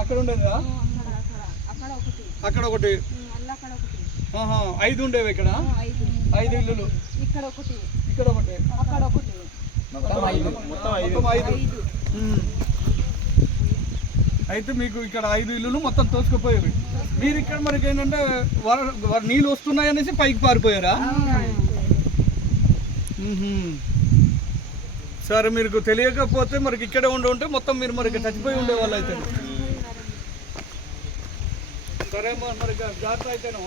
అక్కడ ఉండేదా? అక్కడ ఒకటి. 5 ఉండేవి ఇక్కడ. 5 ఇల్లులు. ఇక్కడ ఒకటి, అక్కడ ఒకటి, మొత్తం 5. అయితే మీకు ఇక్కడ 5 ఇల్లులు మొత్తం తోసుకుపోయేవి. మీరు ఇక్కడ మనకి ఏంటంటే నీళ్ళు వస్తున్నాయి అనేసి పైకి పారిపోయారా? సరే, మీకు తెలియకపోతే మనకి ఇక్కడే ఉంటే మొత్తం మీరు మనకి చచ్చిపోయి ఉండేవాళ్ళు అయితే. సరే మరి జాగ్రత్త అయితేనో.